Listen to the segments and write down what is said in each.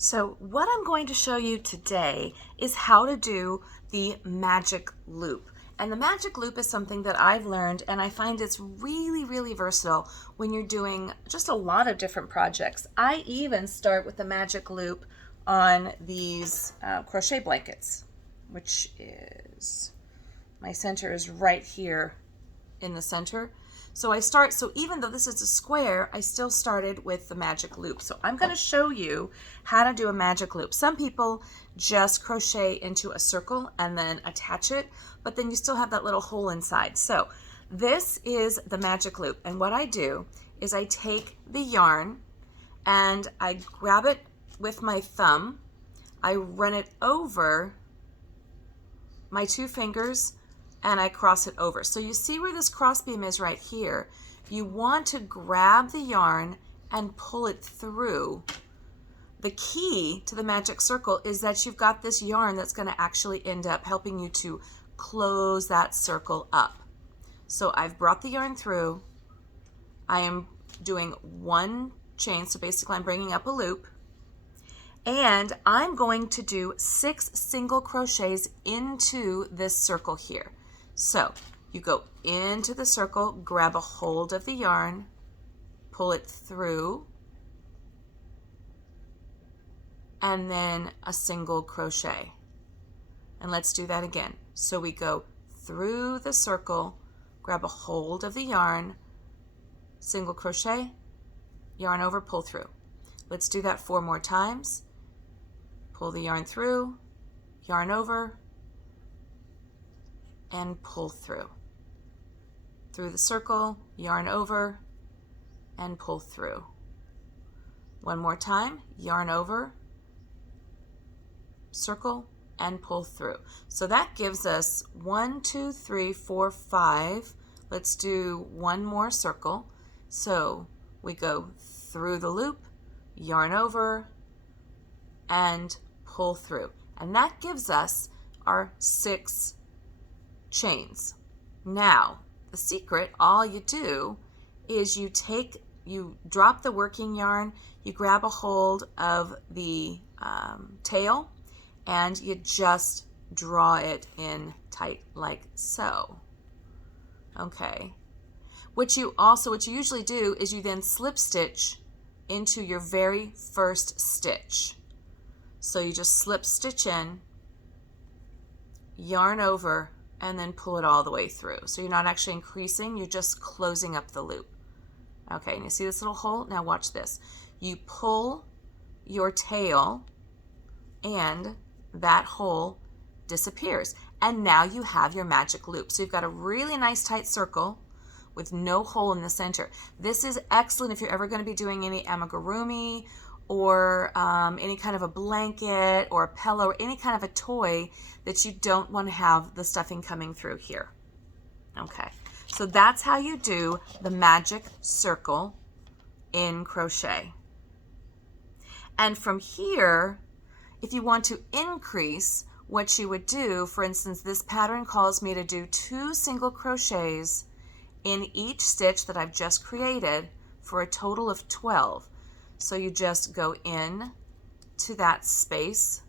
So what I'm going to show you today is how to do the magic loop. And the magic loop is something that I've learned, and I find it's really versatile when you're doing just a lot of different projects. I even start with the magic loop on these crochet blankets, which is, my center is right here in the center. So even though this is a square, I still started with the magic loop. So I'm going to show you how to do a magic loop. Some people just crochet into a circle and then attach it, but then you still have that little hole inside. So this is the magic loop. And what I do is I take the yarn and I grab it with my thumb. I run it over my two fingers and I cross it over. So you see where this cross beam is right here. You want to grab the yarn and pull it through. The key to the magic circle is that you've got this yarn that's going to actually end up helping you to close that circle up. So I've brought the yarn through. I am doing one chain, so basically I'm bringing up a loop. And I'm going to do 6 single crochets into this circle here. So you go into the circle, grab a hold of the yarn, pull it through, and then a single crochet. And let's do that again. So we go through the circle, grab a hold of the yarn, single crochet, yarn over, pull through. Let's do that 4 more times. Pull the yarn through, yarn over, and pull through. Through the circle, yarn over, and pull through. One more time, yarn over, circle, and pull through. So that gives us 1, 2, 3, 4, 5. Let's do one more circle. So we go through the loop, yarn over, and pull through. And that gives us our 6 chains. Now, the secret, all you do is you drop the working yarn, you grab a hold of the tail, and you just draw it in tight like so. Okay. What you usually do is you then slip stitch into your very first stitch. So you just slip stitch in, yarn over, and then pull it all the way through. So you're not actually increasing, you're just closing up the loop. Okay, and you see this little hole? Now watch this. You pull your tail and that hole disappears. And now you have your magic loop. So you've got a really nice tight circle with no hole in the center. This is excellent if you're ever going to be doing any amigurumi or any kind of a blanket or a pillow or any kind of a toy that you don't want to have the stuffing coming through here. Okay, so that's how you do the magic circle in crochet. And from here, if you want to increase, what you would do, for instance, this pattern calls me to do 2 single crochets in each stitch that I've just created for a total of 12. So you just go in to that space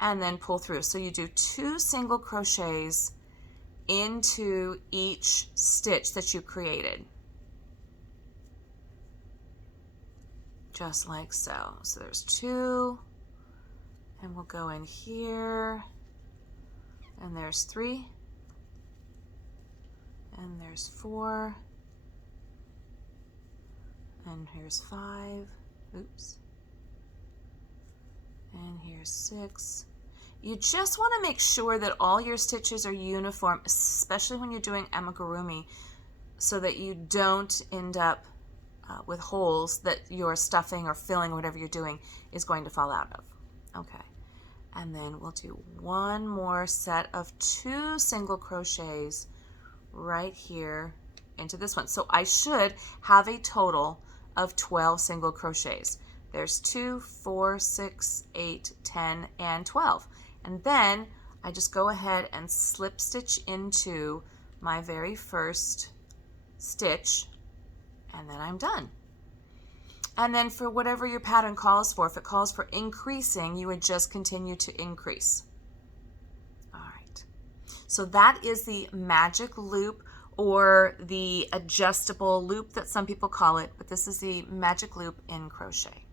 and then pull through. So you do 2 single crochets into each stitch that you created. Just like so. So there's 2, and we'll go in here, and there's 3, and there's 4, and here's 5. Oops. And here's 6. You just want to make sure that all your stitches are uniform, especially when you're doing amigurumi, so that you don't end up with holes that your stuffing or filling or whatever you're doing is going to fall out of. Okay. And then we'll do one more set of 2 single crochets right here into this one. So I should have a total of 12 single crochets. There's 2, 4, 6, 8, 10, and 12. And then I just go ahead and slip stitch into my very first stitch, and then I'm done. And then for whatever your pattern calls for, if it calls for increasing, you would just continue to increase. All right. So that is the magic loop, or the adjustable loop that some people call it, but this is the magic loop in crochet.